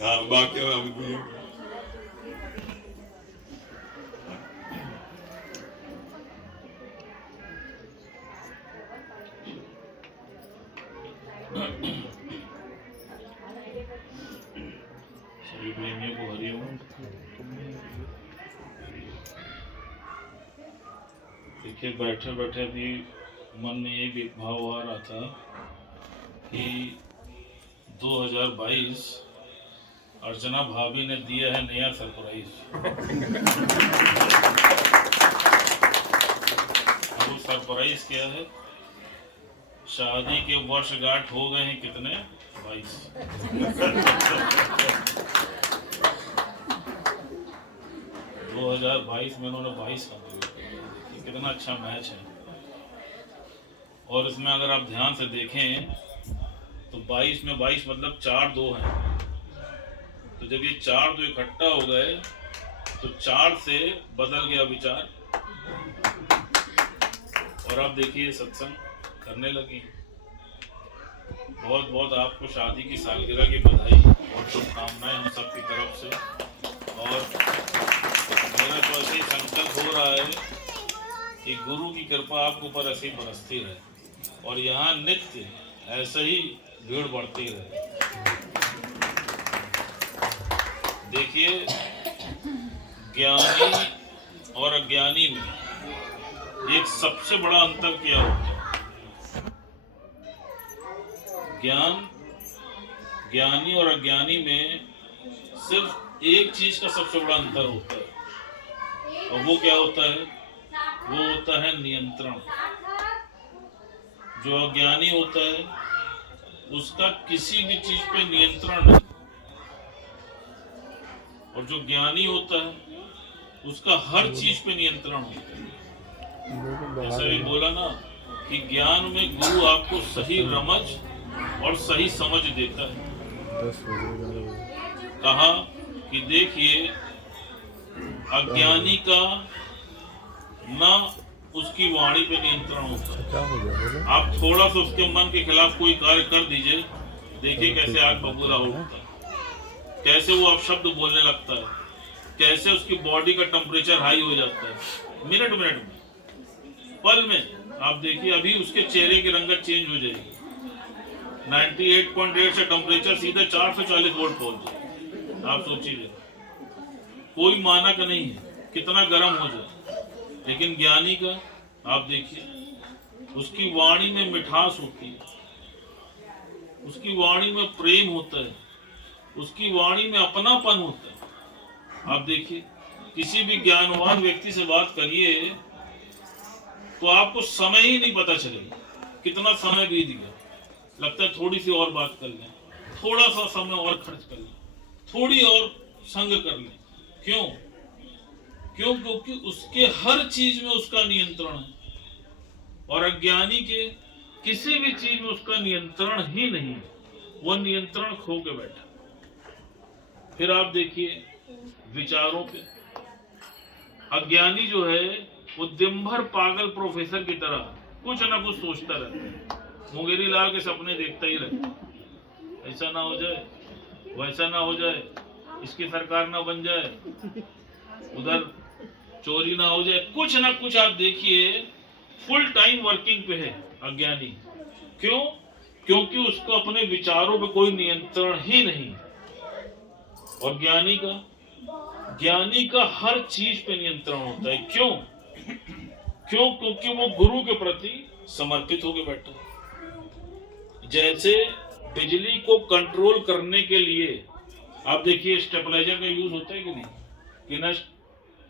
हाँ बाकी अभी सभी प्रेमियों को हरिओम। देखिए बैठे बैठे भी मन में ये भाव आ रहा था कि 2022 अर्चना भाभी ने दिया है नया सरप्राइज। वो सरप्राइज क्या है? शादी के वर्षगांठ हो गए हैं कितने? 22। 2022 में उन्होंने 22 कंप्लीट किया। कितना अच्छा मैच है। और इसमें अगर आप ध्यान से देखें तो 22 में 22 मतलब 4-2 है। तो जब ये 4-2 इकट्ठा हो गए तो 4 से बदल गया विचार और आप देखिए सत्संग करने लगी। बहुत बहुत आपको शादी की सालगिरह की बधाई और शुभकामनाएं हम सब की तरफ से। और मेरा तो ऐसे ही संकल्प हो रहा है कि गुरु की कृपा आपके ऊपर ऐसे ही बरसती रहे और यहाँ नित्य ऐसे ही भीड़ बढ़ती रहे। देखिए ज्ञानी और अज्ञानी में एक सबसे बड़ा अंतर क्या होता है? ज्ञानी और अज्ञानी में सिर्फ एक चीज का सबसे बड़ा अंतर होता है और वो क्या होता है? वो होता है नियंत्रण। जो अज्ञानी होता है उसका किसी भी चीज पे नियंत्रण नहीं और जो ज्ञानी होता है उसका हर चीज पे नियंत्रण होता है। जैसे भी बोला ना कि ज्ञान में गुरु आपको सही रमज और सही समझ देता है। कहा कि देखिए अज्ञानी का ना उसकी वाणी पे नियंत्रण होता है। आप थोड़ा सा उसके मन के खिलाफ कोई कार्य कर दीजिए, देखिए कैसे आग बबूला उठता है, कैसे वो आप शब्द बोलने लगता है, कैसे उसकी बॉडी का टेम्परेचर हाई हो जाता है मिनट मिनट में, पल में। आप देखिए अभी उसके चेहरे की रंगत चेंज हो जाएगी। 98.8 से टेम्परेचर सीधे 440 वोल्ट पहुंच जाए। आप सोचिए कोई मानक नहीं है कितना गर्म हो जाए। लेकिन ज्ञानी का आप देखिए उसकी वाणी में मिठास होती है, उसकी वाणी में प्रेम होता है, उसकी वाणी में अपनापन होता है। आप देखिए किसी भी ज्ञानवान व्यक्ति से बात करिए तो आपको समय ही नहीं पता चलेगा कितना समय बीत गया। लगता है थोड़ी सी और बात कर लें, थोड़ा सा समय और खर्च कर लें, थोड़ी और संग कर लें। क्यों? क्योंकि उसके हर चीज में उसका नियंत्रण है और अज्ञानी के किसी भी चीज में उसका नियंत्रण ही नहीं, वो नियंत्रण खो के बैठा। फिर आप देखिए विचारों पे अज्ञानी जो है वो दिन भर पागल प्रोफेसर की तरह कुछ ना कुछ सोचता रहता है, मुंगेरी लाल के सपने देखता ही रहता है। ऐसा ना हो जाए, वैसा ना हो जाए, इसकी सरकार ना बन जाए, उधर चोरी ना हो जाए, कुछ ना कुछ। आप देखिए फुल टाइम वर्किंग पे है अज्ञानी। क्यों? क्योंकि उसको अपने विचारों पे कोई नियंत्रण ही नहीं। और ज्ञानी का हर चीज पे नियंत्रण होता है। क्यों? क्योंकि वो गुरु के प्रति समर्पित होकर बैठा है। जैसे बिजली को कंट्रोल करने के लिए आप देखिए स्टेबलाइजर का यूज होता है कि नहीं, कि ना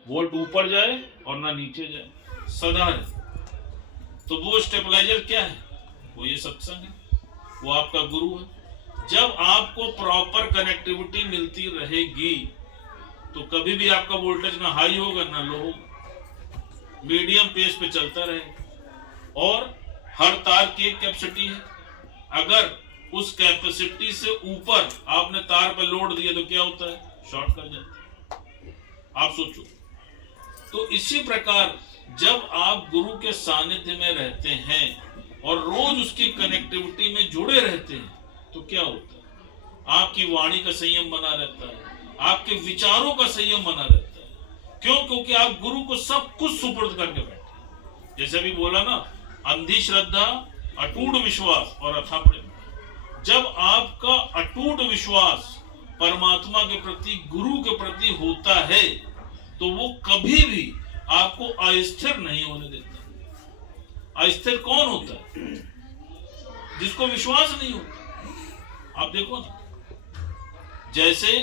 वोल्ट ऊपर जाए और ना नीचे जाए, सदा है। तो वो स्टेबलाइजर क्या है? वो ये सत्संग है, वो आपका गुरु है। जब आपको प्रॉपर कनेक्टिविटी मिलती रहेगी तो कभी भी आपका वोल्टेज ना हाई होगा ना लो होगा, मीडियम पेस पे चलता रहेगा। और हर तार की एक कैपेसिटी है, अगर उस कैपेसिटी से ऊपर आपने तार पर लोड दिया तो क्या होता है? शॉर्ट कर जाता है। आप सोचो। तो इसी प्रकार जब आप गुरु के सानिध्य में रहते हैं और रोज उसकी कनेक्टिविटी में जुड़े रहते हैं तो क्या होता है? आपकी वाणी का संयम बना रहता है, आपके विचारों का संयम बना रहता है। क्यों? क्योंकि आप गुरु को सब कुछ सुपुर्द करके बैठे। जैसे भी बोला ना, अंधी श्रद्धा, अटूट विश्वास और अथाह प्रेम। जब आपका अटूट विश्वास परमात्मा के प्रति, गुरु के प्रति होता है, तो वो कभी भी आपको अस्थिर नहीं होने देता। अस्थिर कौन होता है? जिसको विश्वास नहीं होता। आप देखो ना, जैसे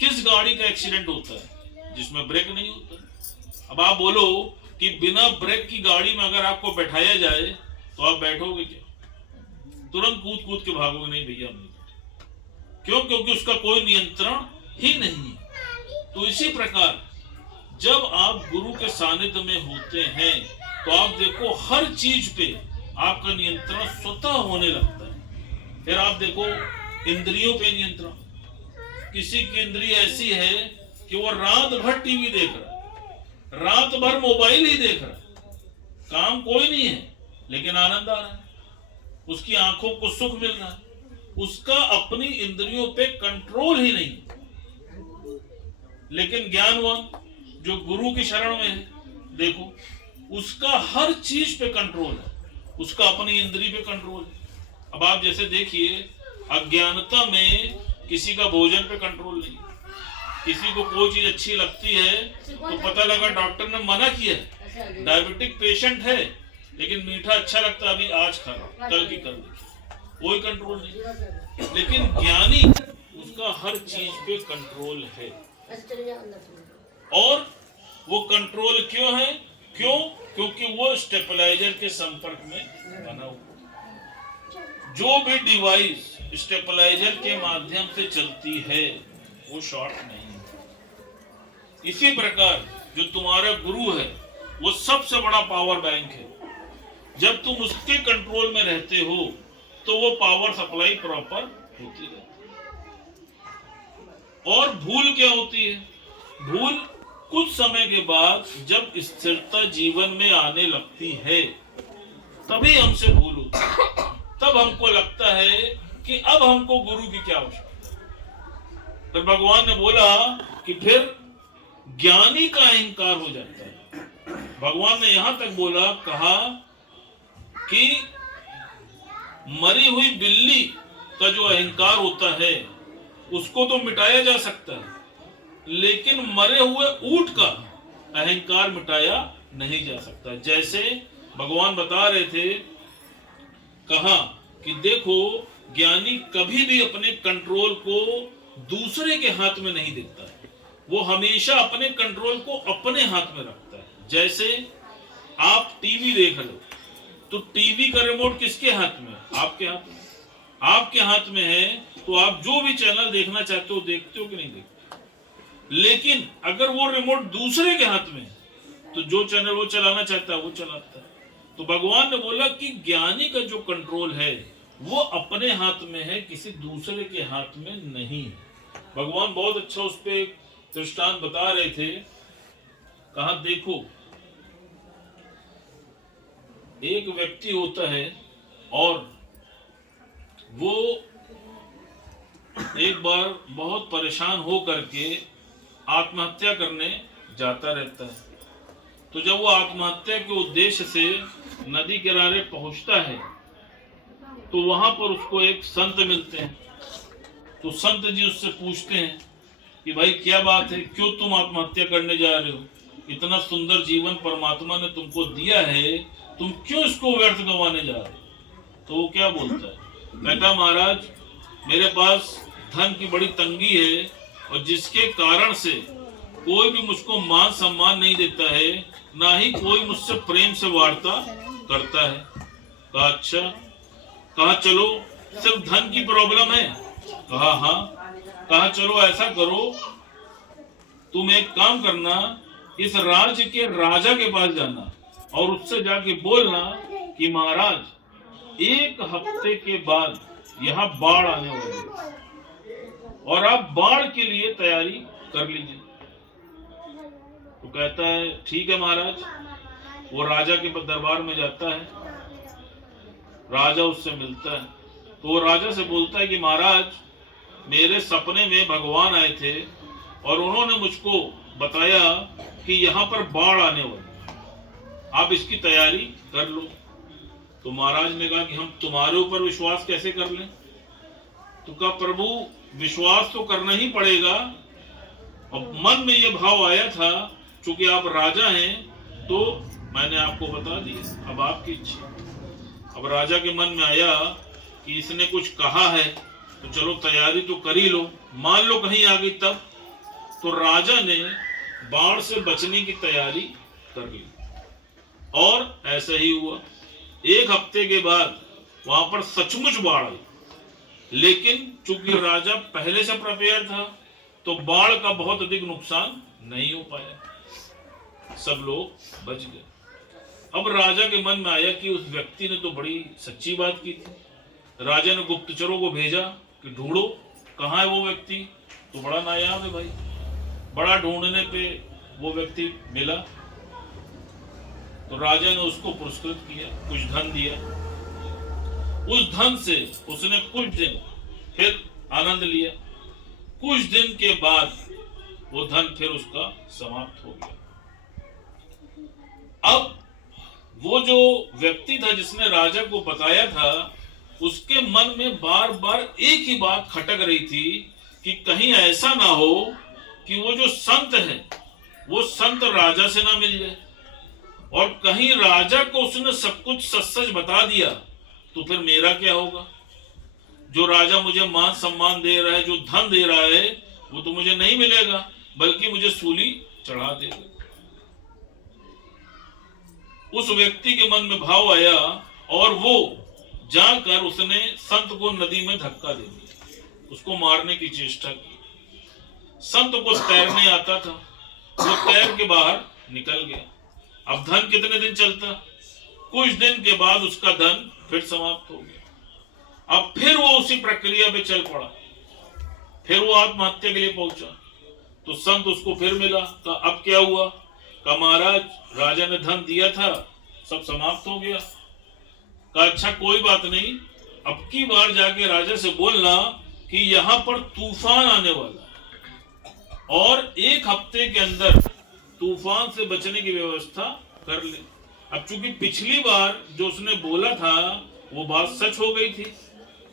किस गाड़ी का एक्सीडेंट होता है? जिसमें ब्रेक नहीं होता। अब आप बोलो कि बिना ब्रेक की गाड़ी में अगर आपको बैठाया जाए तो आप बैठोगे क्या? तुरंत कूद कूद के भागोगे, नहीं भैया हम नहीं बैठे। क्यों? क्योंकि उसका कोई नियंत्रण ही नहीं है। तो इसी प्रकार जब आप गुरु के सानिध्य में होते हैं तो आप देखो हर चीज पे आपका नियंत्रण स्वतः होने लगता है। फिर आप देखो इंद्रियों पे नियंत्रण। किसी की इंद्रिय ऐसी है कि वो रात भर टीवी देख रहा है, रात भर मोबाइल ही देख रहा है, काम कोई नहीं है लेकिन आनंद आ रहा है, उसकी आंखों को सुख मिल रहा है, उसका अपनी इंद्रियों पे कंट्रोल ही नहीं। लेकिन ज्ञानवान जो गुरु की शरण में है, देखो उसका हर चीज पे कंट्रोल है, उसका अपनी इंद्रिय पे कंट्रोल है। अब आप जैसे देखिए, अज्ञानता में किसी का भोजन पे कंट्रोल नहीं, किसी को कोई चीज अच्छी लगती है तो पता लगा डॉक्टर ने मना किया है, डायबिटिक पेशेंट है लेकिन मीठा अच्छा लगता है, अभी आज खा लो कल की कल, कोई कंट्रोल नहीं। लेकिन ज्ञानी उसका हर चीज पे कंट्रोल है। और वो कंट्रोल क्यों है? क्यों? क्योंकि वो स्टेबलाइजर के संपर्क में बना हुआ। जो भी डिवाइस स्टेबलाइजर के माध्यम से चलती है वो शॉर्ट नहीं है। इसी प्रकार जो तुम्हारा गुरु है वो सबसे बड़ा पावर बैंक है। जब तुम उसके कंट्रोल में रहते हो तो वो पावर सप्लाई प्रॉपर होती है। और भूल क्या होती है? भूल कुछ समय के बाद जब स्थिरता जीवन में आने लगती है तभी हमसे भूल होती है। तब हमको लगता है कि अब हमको गुरु की क्या आवश्यकता। तो भगवान ने बोला कि फिर ज्ञानी का अहंकार हो जाता है। भगवान ने यहां तक बोला, कहा कि मरी हुई बिल्ली का जो अहंकार होता है उसको तो मिटाया जा सकता है, लेकिन मरे हुए ऊंट का अहंकार मिटाया नहीं जा सकता। जैसे भगवान बता रहे थे, कहा कि देखो ज्ञानी कभी भी अपने कंट्रोल को दूसरे के हाथ में नहीं देता है, वो हमेशा अपने कंट्रोल को अपने हाथ में रखता है। जैसे आप टीवी देख लो तो टीवी का रिमोट किसके हाथ में? आपके हाथ में। आपके हाथ में है तो आप जो भी चैनल देखना चाहते हो देखते हो कि नहीं देखते। लेकिन अगर वो रिमोट दूसरे के हाथ में है तो जो चैनल वो चलाना चाहता है वो चलाता है। तो भगवान ने बोला कि ज्ञानी का जो कंट्रोल है वो अपने हाथ में है, किसी दूसरे के हाथ में नहीं है। भगवान बहुत अच्छा उस पे दृष्टांत बता रहे थे। कहा देखो एक व्यक्ति होता है और वो एक बार बहुत परेशान हो करके आत्महत्या करने जाता रहता है। तो जब वो आत्महत्या के उद्देश्य से नदी किनारे पहुंचता है तो वहां पर उसको एक संत मिलते हैं। तो संत जी उससे पूछते हैं कि भाई क्या बात है, क्यों तुम आत्महत्या करने जा रहे हो? इतना सुंदर जीवन परमात्मा ने तुमको दिया है, तुम क्यों इसको व्यर्थ गंवाने जा रहे हो? तो वो क्या बोलता है? कहता महाराज मेरे पास धन की बड़ी तंगी है और जिसके कारण से कोई भी मुझको मान सम्मान नहीं देता है, ना ही कोई मुझसे प्रेम से वार्ता करता है। कहा अच्छा, कहा चलो सिर्फ धन की प्रॉब्लम है? कहा हाँ। कहा चलो ऐसा करो, तुम एक काम करना, इस राज्य के राजा के पास जाना और उससे जाके बोलना कि महाराज एक हफ्ते के बाद यहाँ बाढ़ आने वाली है और आप बाढ़ के लिए तैयारी कर लीजिए। तो कहता है ठीक है महाराज। वो राजा के दरबार में जाता है, राजा उससे मिलता है। तो वो राजा से बोलता है कि महाराज, मेरे सपने में भगवान आए थे और उन्होंने मुझको बताया कि यहाँ पर बाढ़ आने वाली, आप इसकी तैयारी कर लो। तो महाराज ने कहा कि हम तुम्हारे ऊपर विश्वास कैसे कर लें? तो कहा प्रभु, विश्वास तो करना ही पड़ेगा। और मन में यह भाव आया था, चूंकि आप राजा हैं तो मैंने आपको बता दिया, अब आपकी इच्छा। अब राजा के मन में आया कि इसने कुछ कहा है तो चलो तैयारी तो कर ही लो, मान लो कहीं आ गई तब। तो राजा ने बाढ़ से बचने की तैयारी कर ली और ऐसा ही हुआ। एक हफ्ते के बाद वहां पर सचमुच बाढ़ आई, लेकिन चूंकि राजा पहले से प्रिपेयर था तो बाढ़ का बहुत अधिक नुकसान नहीं हो पाया, सब लोग बच गए। अब राजा के मन में आया कि उस व्यक्ति ने तो बड़ी सच्ची बात की थी। राजा ने गुप्तचरों को भेजा कि ढूंढो कहाँ है वो व्यक्ति। तो बड़ा नायाब है भाई, बड़ा ढूंढने पे वो व्यक्ति मिला। तो राजा ने उसको पुरस्कृत किया, कुछ धन दिया। उस धन से उसने कुछ दिन फिर आनंद लिया। कुछ दिन के बाद वो धन फिर उसका समाप्त हो गया। अब वो जो व्यक्ति था जिसने राजा को बताया था, उसके मन में बार बार एक ही बात खटक रही थी कि कहीं ऐसा ना हो कि वो जो संत है वो संत राजा से ना मिल जाए, और कहीं राजा को उसने सब कुछ सच सच बता दिया तो फिर मेरा क्या होगा? जो राजा मुझे मान सम्मान दे रहा है, जो धन दे रहा है, वो तो मुझे नहीं मिलेगा, बल्कि मुझे सूली चढ़ा देगा। उस व्यक्ति के मन में भाव आया और वो जाकर उसने संत को नदी में धक्का दे दिया, उसको मारने की चेष्टा की। संत को तैरने आता था, वो तैर के बाहर निकल गया। अब धन कितने दिन चलता? कुछ दिन के बाद उसका धन फिर समाप्त हो गया। अब फिर वो उसी प्रक्रिया में चल पड़ा, फिर वो आत्महत्या के लिए पहुंचा। तो संत उसको फिर मिला, तो अब क्या हुआ? कहा महाराज, राजा ने धन दिया था, सब समाप्त हो गया। कहा अच्छा कोई बात नहीं, अब की बार जाके राजा से बोलना कि यहाँ पर तूफान आने वाला और एक हफ्ते के अंदर तूफान से बचने की व्यवस्था कर ले। अब चूंकि पिछली बार जो उसने बोला था वो बात सच हो गई थी,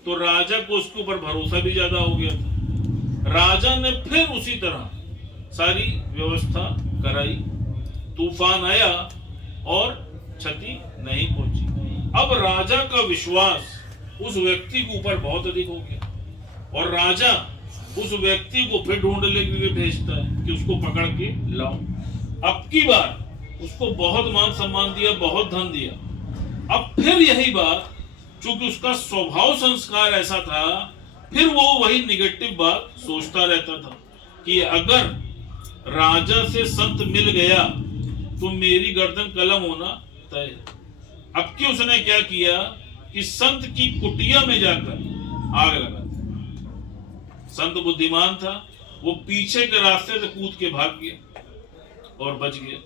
तो राजा को उसके ऊपर भरोसा भी ज्यादा हो गया था। राजा ने फिर उसी तरह सारी व्यवस्था कराई, तूफान आया और क्षति नहीं पहुंची। अब राजा का विश्वास उस व्यक्ति के ऊपर बहुत अधिक हो गया और राजा उस व्यक्ति को फिर ढूंढने के लिए भेजता है कि उसको पकड़ के लाओ। अब की बार उसको बहुत मान सम्मान दिया, बहुत धन दिया। अब फिर यही बात, चूंकि उसका स्वभाव संस्कार ऐसा था, फिर वो वही निगेटिव बात सोचता रहता था कि अगर राजा से संत मिल गया तो मेरी गर्दन कलम होना तय। अब की उसने क्या किया कि संत की कुटिया में जाकर आग लगा दी। संत बुद्धिमान था, वो पीछे के रास्ते से कूद के भाग गया और बच गया।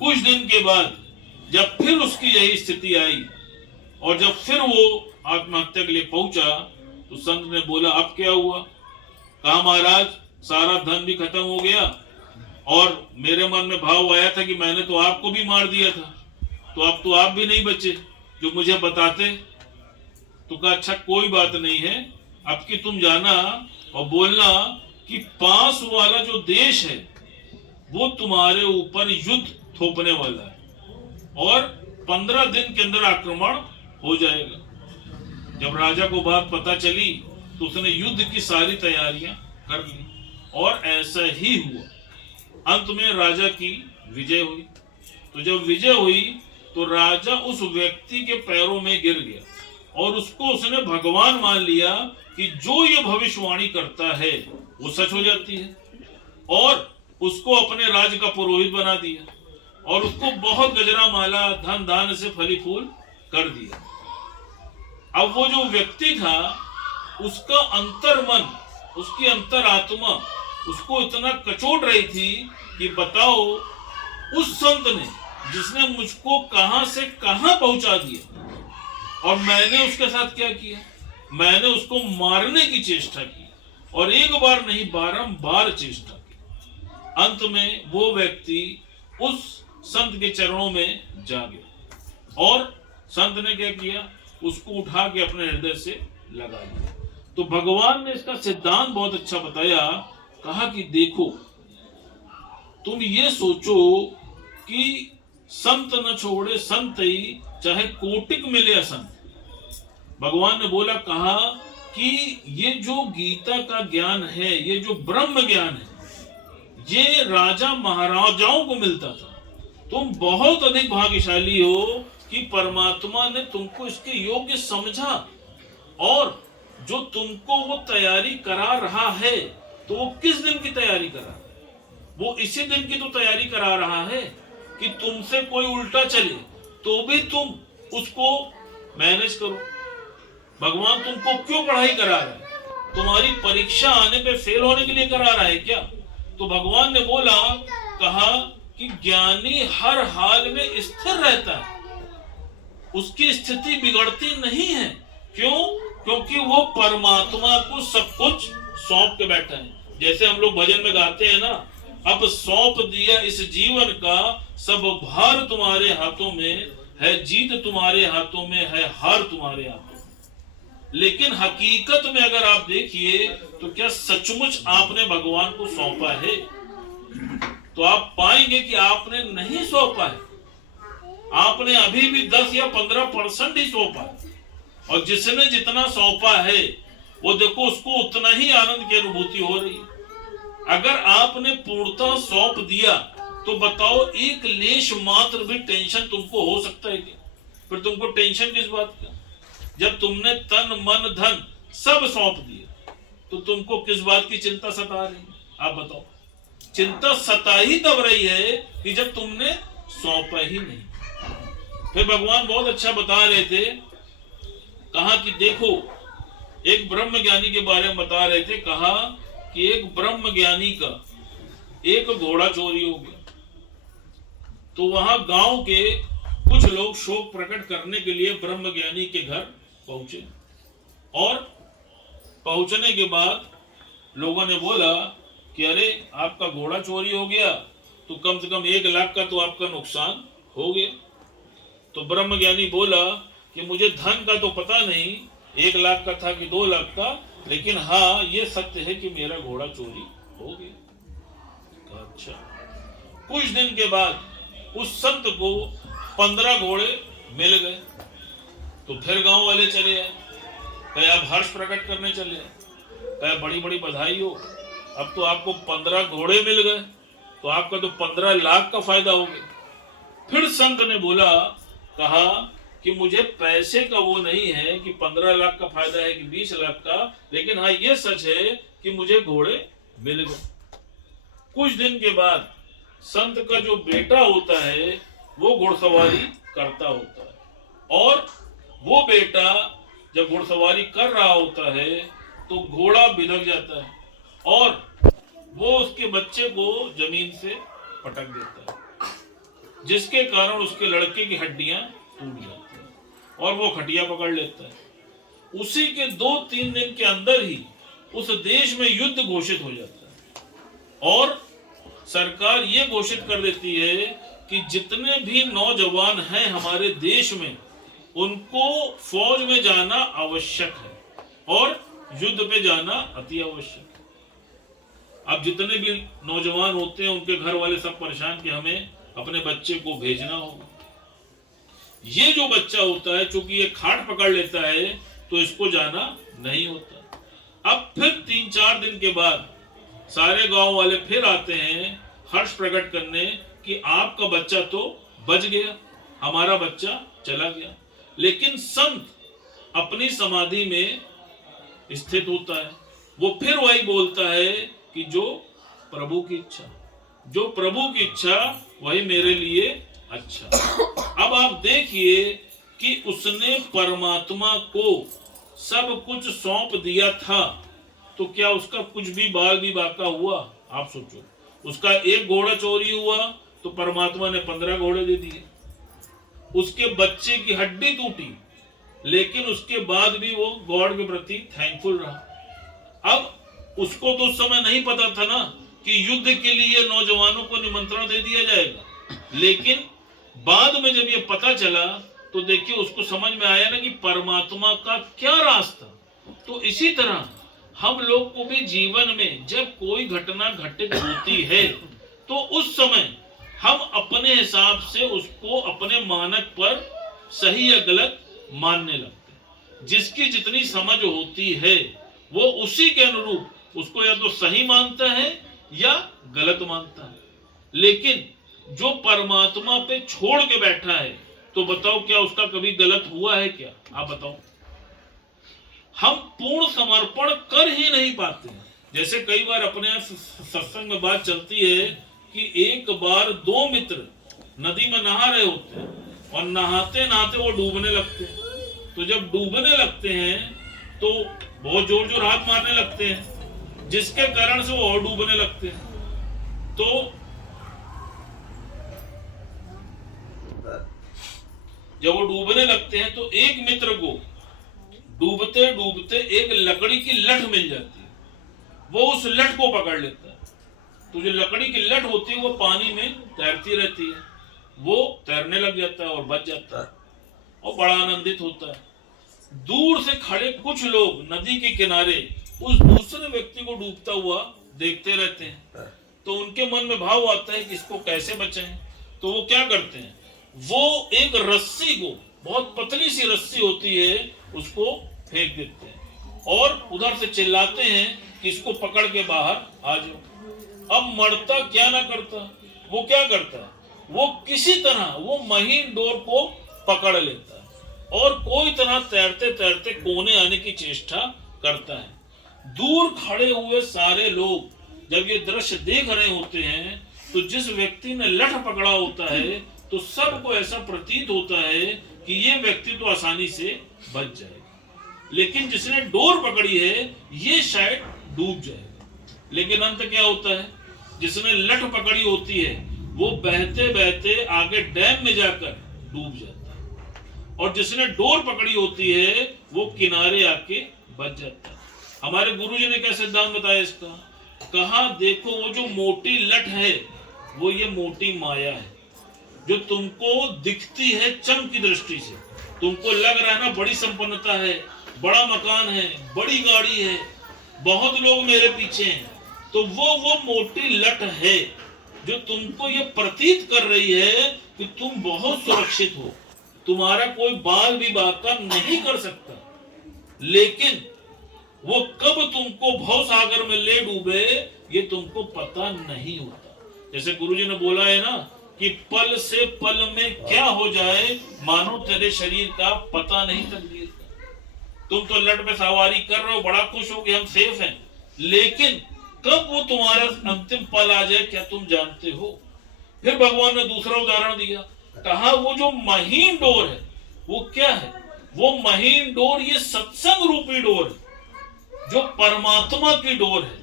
कुछ दिन के बाद जब फिर उसकी यही स्थिति आई और जब फिर वो आत्महत्या के लिए पहुंचा तो संत ने बोला अब क्या हुआ? कहा महाराज, सारा धन भी खत्म हो गया और मेरे मन में भाव आया था कि मैंने तो आपको भी मार दिया था, तो अब तो आप भी नहीं बचे जो मुझे बताते। तो कहा अच्छा कोई बात नहीं है, अब की तुम जाना और बोलना कि पास वाला जो देश है वो तुम्हारे ऊपर युद्ध थोपने वाला है और 15 दिन के अंदर आक्रमण हो जाएगा। जब राजा को बात पता चली तो उसने युद्ध की सारी तैयारियां कर ली और ऐसा ही हुआ। अंत में राजा की विजय हुई। तो जब विजय हुई तो राजा उस व्यक्ति के पैरों में गिर गया और उसको उसने भगवान मान लिया कि जो ये भविष्यवाणी करता है वो सच हो जाती है, और उसको अपने राज्य का पुरोहित बना दिया और उसको बहुत गजरा माला धन दान से फली फूल कर दिया। अब वो जो व्यक्ति था उसका अंतर मन, उसकी अंतर आत्मा उसको इतना कचोट रही थी कि बताओ, उस संत ने जिसने मुझको कहां से कहां पहुंचा दिया और मैंने उसके साथ क्या किया। मैंने उसको मारने की चेष्टा की और एक बार नहीं बारंबार चेष्टा की। अंत में वो व्यक्ति उस संत के चरणों में जा गया और संत ने क्या किया, उसको उठा के अपने हृदय से लगा दिया। तो भगवान ने इसका सिद्धांत बहुत अच्छा बताया। कहा कि देखो, तुम ये सोचो कि संत न छोड़े संत ही, चाहे कोटिक मिले असंत। भगवान ने बोला, कहा कि ये जो गीता का ज्ञान है, ये जो ब्रह्म ज्ञान है, ये राजा महाराजाओं को मिलता था। तुम बहुत अधिक भाग्यशाली हो कि परमात्मा ने तुमको इसके योग्य समझा, और जो तुमको वो तैयारी करा रहा है, तो वो किस दिन की तैयारी करा? वो इसी दिन की तो तैयारी करा रहा है कि तुमसे कोई उल्टा चले तो भी तुम उसको मैनेज करो। भगवान तुमको क्यों पढ़ाई करा रहा है? तुम्हारी परीक्षा आने पे फेल होने के लिए करा रहा है क्या? तो भगवान ने बोला, कहा कि ज्ञानी हर हाल में स्थिर रहता है, उसकी स्थिति बिगड़ती नहीं है। क्यों? क्योंकि वो परमात्मा को सब कुछ सौंप के बैठा है। जैसे हम लोग भजन में गाते हैं ना, अब सौंप दिया इस जीवन का सब भार तुम्हारे हाथों में है, जीत तुम्हारे हाथों में है, हार तुम्हारे हाथों में। लेकिन हकीकत में अगर आप देखिए तो क्या सचमुच आपने भगवान को सौंपा है? तो आप पाएंगे कि आपने नहीं सौंपा है। आपने अभी भी 10 या 15% ही सौंपा है, और जिसने जितना सौंपा है वो देखो उसको उतना ही आनंद की अनुभूति हो रही है। अगर आपने पूर्णतः सौंप दिया तो बताओ, एक लेश मात्र भी टेंशन तुमको हो सकता है क्या? फिर तुमको टेंशन किस बात का? जब तुमने तन मन धन सब सौंप दिया तो तुमको किस बात की चिंता सता रही है? आप बताओ। चिंता सता ही तब रही है कि जब तुमने सौंपा ही नहीं। फिर भगवान बहुत अच्छा बता रहे थे। कहा कि देखो, एक ब्रह्म ज्ञानी के बारे में बता रहे थे। कहा कि एक ब्रह्म ज्ञानी का एक घोड़ा चोरी हो गया। तो वहां गांव के कुछ लोग शोक प्रकट करने के लिए ब्रह्म ज्ञानी के घर पहुंचे, और पहुंचने के बाद लोगों ने बोला कि अरे, आपका घोड़ा चोरी हो गया तो कम से कम 1 लाख का तो आपका नुकसान हो गया। तो ब्रह्म ज्ञानी बोला कि मुझे धन का तो पता नहीं, 1 लाख का था कि 2 लाख का, लेकिन हाँ ये सत्य है कि मेरा घोड़ा चोरी हो गया। अच्छा। कुछ दिन के बाद उस संत को 15 घोड़े मिल गए। तो फिर गांव वाले चले आए, कहे आप हर्ष प्रकट करने चले आए, कहे बड़ी बड़ी बधाई हो, अब तो आपको 15 घोड़े मिल गए, तो आपका तो 15 लाख का फायदा हो गया। फिर संत ने बोला, कहा कि मुझे पैसे का वो नहीं है कि 15 लाख का फायदा है कि 20 लाख का, लेकिन हाँ ये सच है कि मुझे घोड़े मिल गए। कुछ दिन के बाद संत का जो बेटा होता है वो घुड़सवारी करता होता है, और वो बेटा जब घुड़सवारी कर रहा होता है तो घोड़ा बिधक जाता है और वो उसके बच्चे को जमीन से पटक देता है, जिसके कारण उसके लड़के की हड्डियां टूट जाती हैं और वो खटिया पकड़ लेता है। उसी के 2-3 दिन के अंदर ही उस देश में युद्ध घोषित हो जाता है और सरकार ये घोषित कर देती है कि जितने भी नौजवान हैं हमारे देश में उनको फौज में जाना आवश्यक है और युद्ध पे जाना अति आवश्यक है। अब जितने भी नौजवान होते हैं उनके घर वाले सब परेशान कि हमें अपने बच्चे को भेजना होगा। ये जो बच्चा होता है चूंकि ये खाट पकड़ लेता है तो इसको जाना नहीं होता। अब फिर 3-4 दिन के बाद सारे गांव वाले फिर आते हैं हर्ष प्रकट करने कि आपका बच्चा तो बच गया, हमारा बच्चा चला गया। लेकिन संत अपनी समाधि में स्थित होता है, वो फिर वही बोलता है कि जो प्रभु की इच्छा, जो प्रभु की इच्छा वही मेरे लिए अच्छा। अब आप देखिए कि उसने परमात्मा को सब कुछ सौंप दिया था तो क्या उसका कुछ भी बाल भी बाका हुआ? आप सोचो, उसका एक घोड़ा चोरी हुआ तो परमात्मा ने 15 घोड़े दे दिए। उसके बच्चे की हड्डी टूटी लेकिन उसके बाद भी वो गॉड के प्रति थैंकफुल रहा। अब उसको तो उस समय नहीं पता था ना कि युद्ध के लिए नौजवानों को निमंत्रण दे दिया जाएगा, लेकिन बाद में जब ये पता चला तो देखिए उसको समझ में आया ना कि परमात्मा का क्या रास्ता। तो इसी तरह हम लोग को भी जीवन में जब कोई घटना घटित होती है तो उस समय हम अपने हिसाब से उसको अपने मानक पर सही या गलत मानने लगते हैं। जिसकी जितनी समझ होती है वो उसी के अनुरूप उसको या तो सही मानता है या गलत मानता है। लेकिन जो परमात्मा पे छोड़ के बैठा है तो बताओ क्या उसका कभी गलत हुआ है क्या? आप बताओ। हम पूर्ण समर्पण कर ही नहीं पाते। जैसे कई बार अपने यहाँ सत्संग में बात चलती है कि एक बार दो मित्र नदी में नहा रहे होते हैं और नहाते नहाते वो डूबने लगते हैं। तो जब डूबने लगते हैं तो बहुत जोर जोर हाथ मारने लगते हैं, जिसके कारण से वो और डूबने लगते हैं। तो जब वो डूबने लगते हैं तो एक मित्र को डूबते डूबते एक लकड़ी की लठ मिल जाती है, वो उस लठ को पकड़ लेता है। तो जो लकड़ी की लठ होती है वो पानी में तैरती रहती है, वो तैरने लग जाता है और बच जाता है और बड़ा आनंदित होता है। दूर से खड़े कुछ लोग नदी के किनारे उस दूसरे व्यक्ति को डूबता हुआ देखते रहते हैं। तो उनके मन में भाव आता है कि इसको कैसे बचाएं। तो वो क्या करते हैं, वो एक रस्सी को, बहुत पतली सी रस्सी होती है, उसको फेंक देते हैं और उधर से चिल्लाते हैं कि इसको पकड़ के बाहर आ जाओ। अब मरता क्या ना करता, वो क्या करता है, वो किसी तरह वो महीन डोर को पकड़ लेता है और कोई तरह तैरते तैरते कोने आने की चेष्टा करता है। दूर खड़े हुए सारे लोग जब ये दृश्य देख रहे होते हैं तो जिस व्यक्ति ने लठ पकड़ा होता है तो सबको ऐसा प्रतीत होता है कि ये व्यक्ति तो आसानी से बच जाएगा, लेकिन जिसने डोर पकड़ी है ये शायद डूब जाएगा। लेकिन अंत क्या होता है, जिसने लठ पकड़ी होती है वो बहते बहते आगे डैम में जाकर डूब जाता है और जिसने डोर पकड़ी होती है वो किनारे आके बच जाता है। हमारे गुरुजी ने क्या सिद्धांत बताया इसका, कहा देखो वो जो मोटी लठ है वो ये मोटी माया है जो तुमको दिखती है चम की दृष्टि से। तुमको लग रहा है ना बड़ी संपन्नता है, बड़ा मकान है, बड़ी गाड़ी है, बहुत लोग मेरे पीछे हैं, तो वो मोटी लठ है जो तुमको ये प्रतीत कर रही है कि तुम बहुत सुरक्षित हो, तुम्हारा कोई बाल भी बाका नहीं कर सकता। लेकिन वो कब तुमको भव सागर में ले डूबे ये तुमको पता नहीं होता। जैसे गुरुजी ने बोला है ना कि पल से पल में क्या हो जाए मानो तेरे शरीर का पता नहीं तकदीर का। तुम तो लट पे सवारी कर रहे हो, बड़ा खुश हो कि हम सेफ हैं, लेकिन कब वो तुम्हारा अंतिम पल आ जाए क्या तुम जानते हो। फिर भगवान ने दूसरा उदाहरण दिया, कहा वो जो महीन डोर है वो क्या है, वो महीन डोर ये सत्संग रूपी डोर है जो परमात्मा की डोर है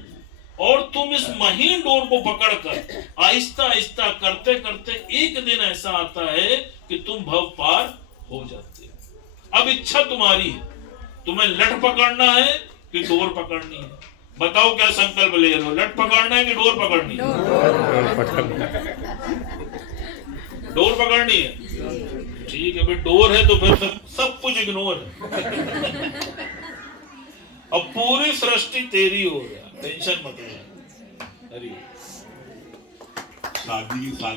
और तुम इस महीन डोर को पकड़कर आहिस्ता आहिस्ता करते करते एक दिन ऐसा आता है कि तुम भव पार हो जाते हो। अब इच्छा तुम्हारी है, तुम्हें लठ पकड़ना है कि डोर पकड़नी है। बताओ क्या संकल्प ले रहे हो, लठ पकड़ना है कि डोर पकड़नी है? डोर पकड़नी है, ठीक है भाई, डोर है तो फिर सब कुछ इग्नोर है। अब पूरी सृष्टि तेरी हो गया, टेंशन मत ले। शादी की साल